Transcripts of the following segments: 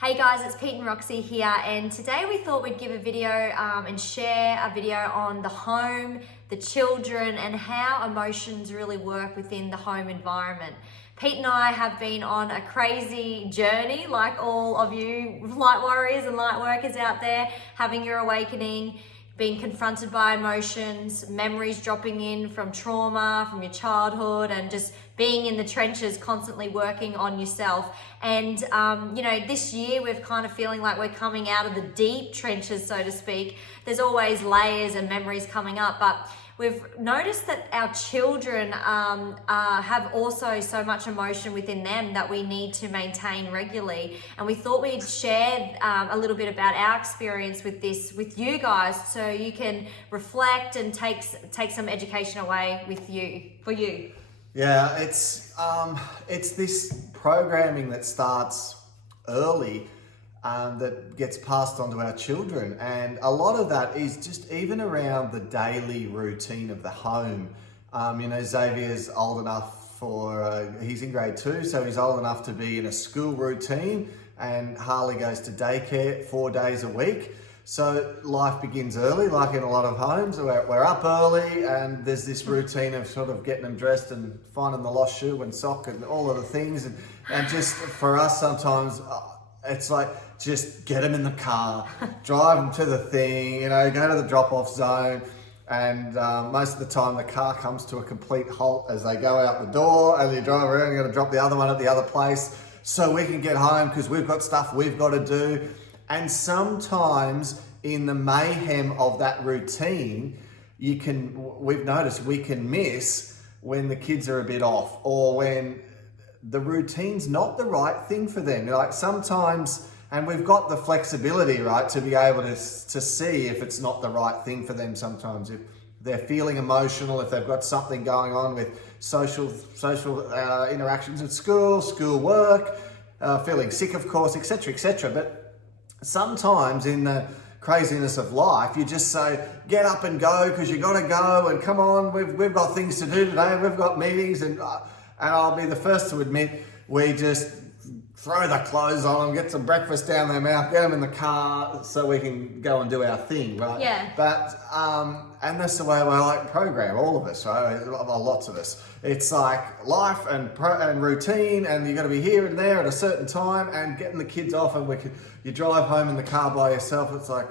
Hey guys, it's Pete and Roxy here, and today we thought we'd give a video and share a video on the home, the children, and how emotions really work within the home environment. Pete and I have been on a crazy journey, like all of you light warriors and light workers out there, having your awakening, being confronted by emotions, memories dropping in from trauma, from your childhood, and just being in the trenches, constantly working on yourself. And, this year we're kind of feeling like we're coming out of the deep trenches, so to speak. There's always layers and memories coming up, but we've noticed that our children have also so much emotion within them that we need to maintain regularly. And we thought we'd share a little bit about our experience with this with you guys, so you can reflect and take some education away for you. Yeah, it's this programming that starts early that gets passed on to our children, and a lot of that is just even around the daily routine of the home. Xavier's old enough he's in grade 2, so he's old enough to be in a school routine, and Harley goes to daycare 4 days a week. So life begins early, like in a lot of homes. We're up early, and there's this routine of sort of getting them dressed and finding the lost shoe and sock and all of the things. And just for us, sometimes it's like, just get them in the car, drive them to the thing, go to the drop-off zone. And most of the time the car comes to a complete halt as they go out the door, and you drive around, you're going to drop the other one at the other place so we can get home because we've got stuff we've got to do. And sometimes in the mayhem of that routine, we've noticed we can miss when the kids are a bit off, or when the routine's not the right thing for them. Like sometimes, and we've got the flexibility, right, to be able to see if it's not the right thing for them sometimes. If they're feeling emotional, if they've got something going on with social interactions at school work, feeling sick, of course, etc., etc. But sometimes in the craziness of life, you just say, get up and go because you got to go, and come on, we've got things to do today, we've got meetings, and I'll be the first to admit, we just throw the clothes on them, get some breakfast down their mouth, get them in the car so we can go and do our thing, right? Yeah. But, and that's the way we like program, all of us, right? Lots of us. It's like life and routine, and you've got to be here and there at a certain time, and getting the kids off, and you drive home in the car by yourself, it's like,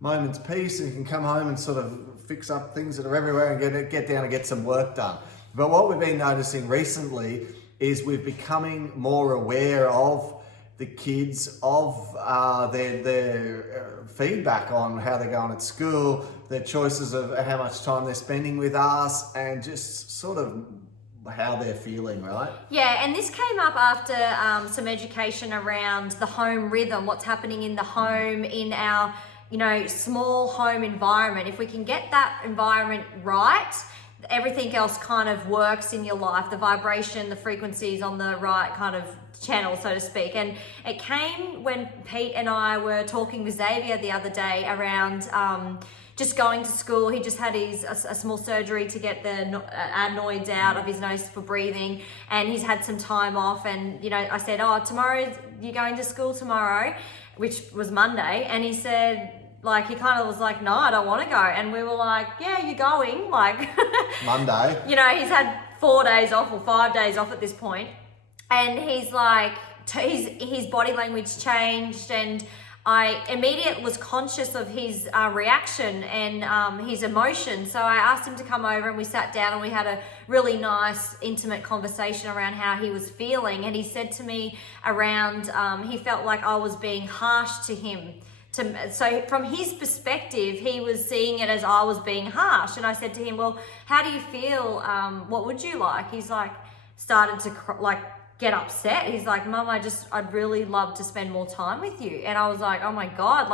moment's peace, and you can come home and sort of fix up things that are everywhere and get down and get some work done. But what we've been noticing recently is we're becoming more aware of the kids, of their feedback on how they're going at school, their choices of how much time they're spending with us, and just sort of how they're feeling, right? Yeah, and this came up after some education around the home rhythm, what's happening in the home, in our small home environment. If we can get that environment right, everything else kind of works in your life. The vibration, the frequencies on the right kind of channel, so to speak. And it came when Pete and I were talking with Xavier the other day around just going to school. He just had a small surgery to get the adenoids out of his nose for breathing, and he's had some time off. And I said, tomorrow, you're going to school tomorrow, which was Monday. And he said, he kind of was like, no, I don't want to go. And we were like, yeah, you're going. Monday. He's had 4 days off or 5 days off at this point. And he's like, his body language changed. And I immediately was conscious of his reaction and his emotion. So I asked him to come over, and we sat down and we had a really nice, intimate conversation around how he was feeling. And he said to me he felt like I was being harsh to him. So from his perspective, he was seeing it as I was being harsh. And I said to him, well, how do you feel? What would you like? He's like, started to get upset. He's like, Mum, I'd really love to spend more time with you. And I was like, oh my God,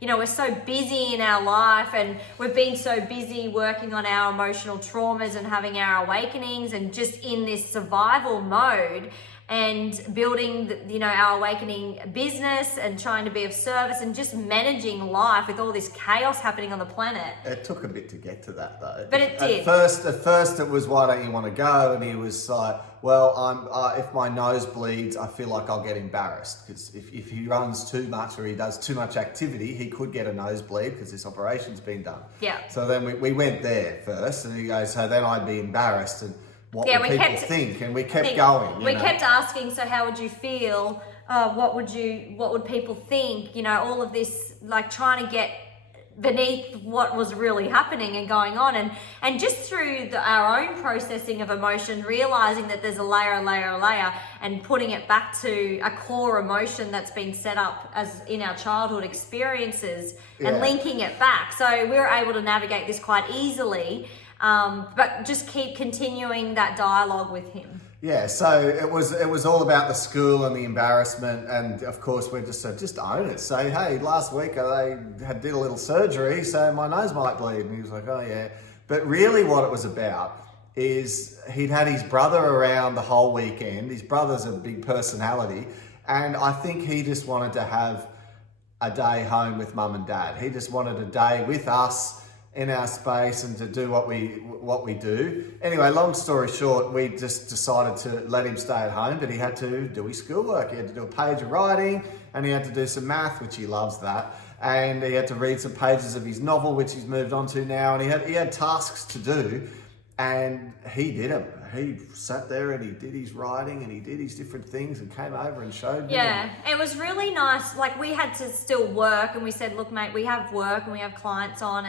we're so busy in our life, and we've been so busy working on our emotional traumas and having our awakenings and just in this survival mode. and building, our awakening business and trying to be of service and just managing life with all this chaos happening on the planet. It took a bit to get to that though. But it did. At first it was, why don't you want to go? And he was like, well, if my nose bleeds, I feel like I'll get embarrassed, because if he runs too much or he does too much activity, he could get a nosebleed because this operation's been done. Yeah. So then we went there first, and he goes, so then I'd be embarrassed, and what would people think? And we kept going. We kept asking, so how would you feel? What would people think? All of this, like trying to get beneath what was really happening and going on, and just through our own processing of emotion, realizing that there's a layer, and putting it back to a core emotion that's been set up as in our childhood experiences, and linking it back. So we were able to navigate this quite easily, but just keep continuing that dialogue with him. Yeah, so it was all about the school and the embarrassment, and of course we're just own it. Say, hey, last week I did a little surgery, so my nose might bleed, and he was like, oh yeah. But really, what it was about is he'd had his brother around the whole weekend. His brother's a big personality, and I think he just wanted to have a day home with mum and dad. He just wanted a day with us in our space and to do what we do. Anyway, long story short, we just decided to let him stay at home, but he had to do his schoolwork. He had to do a page of writing, and he had to do some math, which he loves that. And he had to read some pages of his novel, which he's moved on to now. And he had tasks to do, and he did them. He sat there and he did his writing and he did his different things and came over and showed me. Yeah, it was really nice. Like, we had to still work, and we said, look, mate, we have work and we have clients on,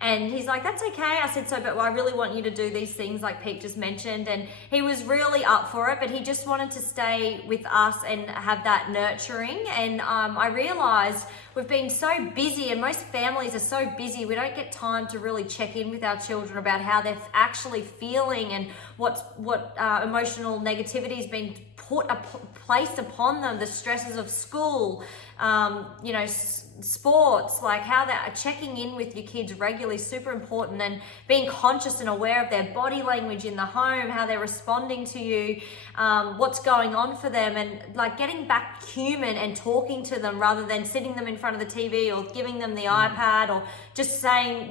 and he's like, that's okay. I said, so, but I really want you to do these things like Pete just mentioned. And he was really up for it, but he just wanted to stay with us and have that nurturing. And I realized we've been so busy, and most families are so busy, we don't get time to really check in with our children about how they're actually feeling and what emotional negativity has been placed upon them, the stresses of school, sports, like how they're checking in with your kids regularly, super important, and being conscious and aware of their body language in the home, how they're responding to you, what's going on for them, and like getting back human and talking to them rather than sitting them in front of the TV or giving them the iPad or just saying,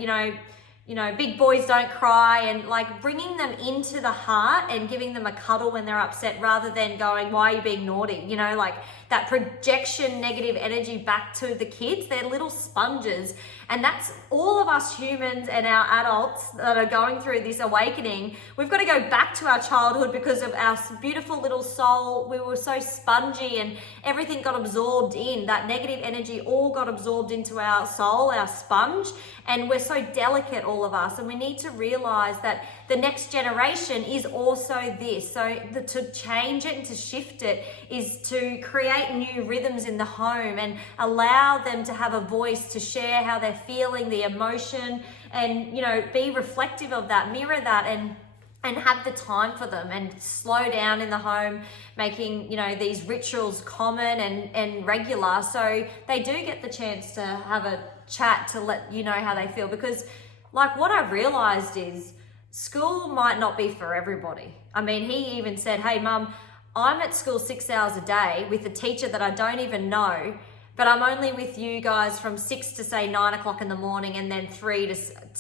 big boys don't cry, and like bringing them into the heart and giving them a cuddle when they're upset rather than going, why are you being naughty? Like that projection negative energy back to the kids. They're little sponges, and that's all of us humans and our adults that are going through this awakening. We've got to go back to our childhood because of our beautiful little soul. We were so spongy and everything got absorbed in. That negative energy all got absorbed into our soul, our sponge, and we're so delicate, all of us, and we need to realize that the next generation is also this. So to change it and to shift it is to create new rhythms in the home and allow them to have a voice to share how they're feeling, the emotion, and be reflective of that, mirror that, and have the time for them, and slow down in the home, making these rituals common and regular, so they do get the chance to have a chat to let you know how they feel. Because like what I've realized is school might not be for everybody. I mean, he even said, hey mum, I'm at school 6 hours a day with a teacher that I don't even know, but I'm only with you guys from 6 to say 9 o'clock in the morning, and then 3 to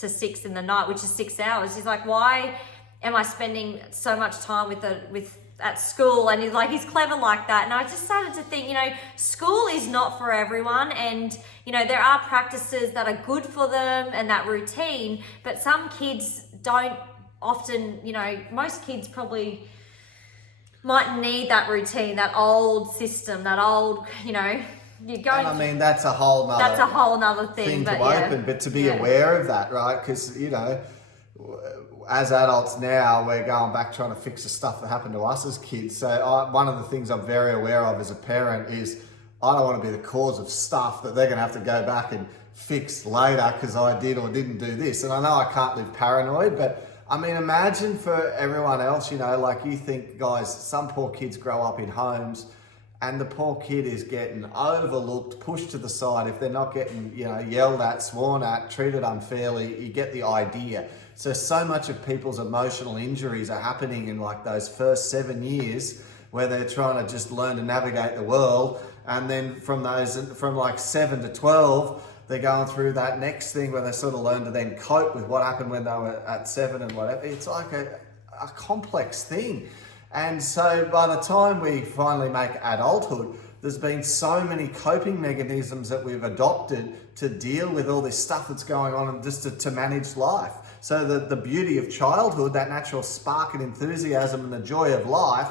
6 in the night, which is 6 hours. He's like, why am I spending so much time at school? And he's clever like that. And I just started to think, school is not for everyone, and there are practices that are good for them and that routine, but some kids don't often, most kids probably might need that routine, that old system, that old, you're going. And I mean, that's a whole nother thing to open, but to be aware of that, right? Because, as adults now, we're going back trying to fix the stuff that happened to us as kids. So one of the things I'm very aware of as a parent is I don't want to be the cause of stuff that they're going to have to go back and fix later because I did or didn't do this. And I know I can't live paranoid, but I mean, imagine for everyone else, like you think, guys, some poor kids grow up in homes and the poor kid is getting overlooked, pushed to the side. If they're not getting, yelled at, sworn at, treated unfairly, you get the idea. So much of people's emotional injuries are happening in like those first 7 years where they're trying to just learn to navigate the world. And then from like 7 to 12, they're going through that next thing where they sort of learn to then cope with what happened when they were at 7 and whatever. It's like a complex thing. And so by the time we finally make adulthood, there's been so many coping mechanisms that we've adopted to deal with all this stuff that's going on and just to manage life. So the beauty of childhood, that natural spark and enthusiasm and the joy of life,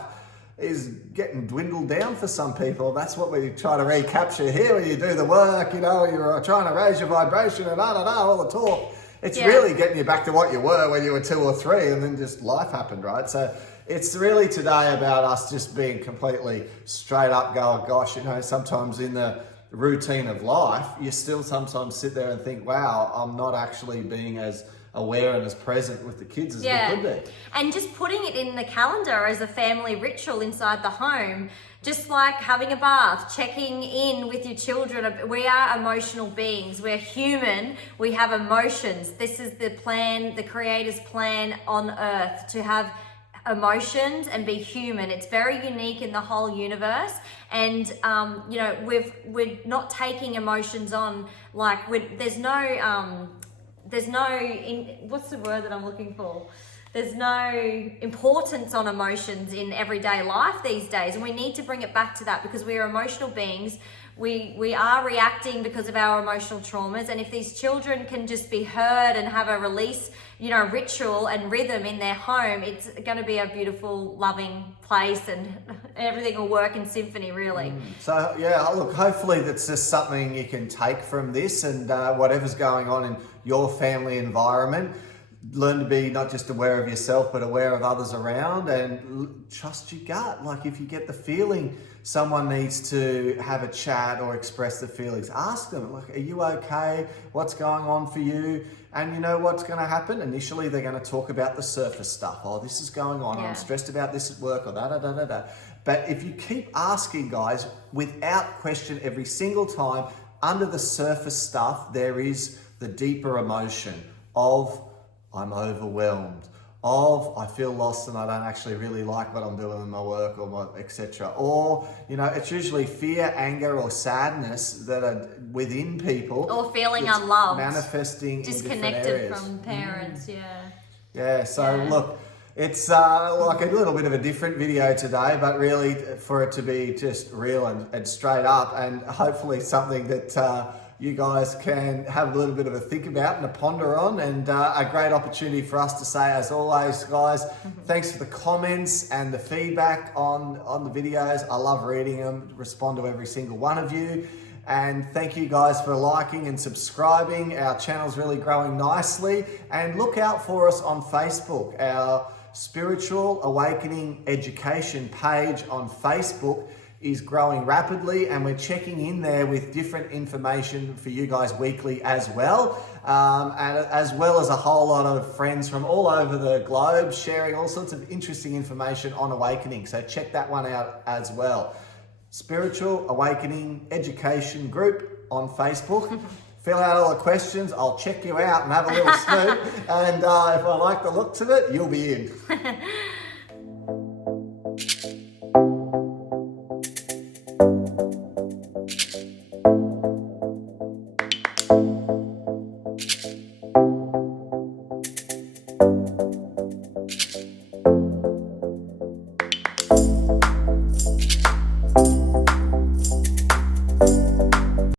is getting dwindled down for some people. That's what we try to recapture here when you do the work, you're trying to raise your vibration and all the talk. It's really getting you back to what you were when you were 2 or 3 and then just life happened, right? So it's really today about us just being completely straight up going, gosh, sometimes in the routine of life, you still sometimes sit there and think, wow, I'm not actually being as aware and as present with the kids as we could be. And just putting it in the calendar as a family ritual inside the home, just like having a bath, checking in with your children. We are emotional beings. We're human. We have emotions. This is the plan, the Creator's plan on earth, to have emotions and be human. It's very unique in the whole universe. And we're not taking emotions on like there's no what's the word that I'm looking for? There's no importance on emotions in everyday life these days. And we need to bring it back to that, because we are emotional beings. We are reacting because of our emotional traumas. And if these children can just be heard and have a release, ritual and rhythm in their home, it's going to be a beautiful, loving place, and everything will work in symphony, really. So, look, hopefully that's just something you can take from this, and whatever's going on in your family environment, learn to be not just aware of yourself, but aware of others around, and trust your gut. Like if you get the feeling someone needs to have a chat or express the feelings, ask them, like, are you okay? What's going on for you? And you know what's going to happen? Initially, they're going to talk about the surface stuff. Oh, this is going on. I'm stressed about this at work, or da. But if you keep asking, guys, without question, every single time, under the surface stuff, there is the deeper emotion of I'm overwhelmed, of I feel lost and I don't actually really like what I'm doing in my work, or etc. Or, it's usually fear, anger, or sadness that are within people. Or feeling unloved. Manifesting disconnected from parents, Look, it's like a little bit of a different video today, but really for it to be just real and straight up, and hopefully something that you guys can have a little bit of a think about and a ponder on, and a great opportunity for us to say, as always, guys, thanks for the comments and the feedback on the videos. I love reading them, respond to every single one of you. And thank you guys for liking and subscribing. Our channel's really growing nicely. And look out for us on Facebook. Our Spiritual Awakening Education page on Facebook is growing rapidly, and we're checking in there with different information for you guys weekly as well, and as well as a whole lot of friends from all over the globe sharing all sorts of interesting information on awakening. So check that one out as well. Spiritual Awakening Education Group on Facebook. Fill out all the questions, I'll check you out and have a little snoop, and if I like the looks of it, you'll be in.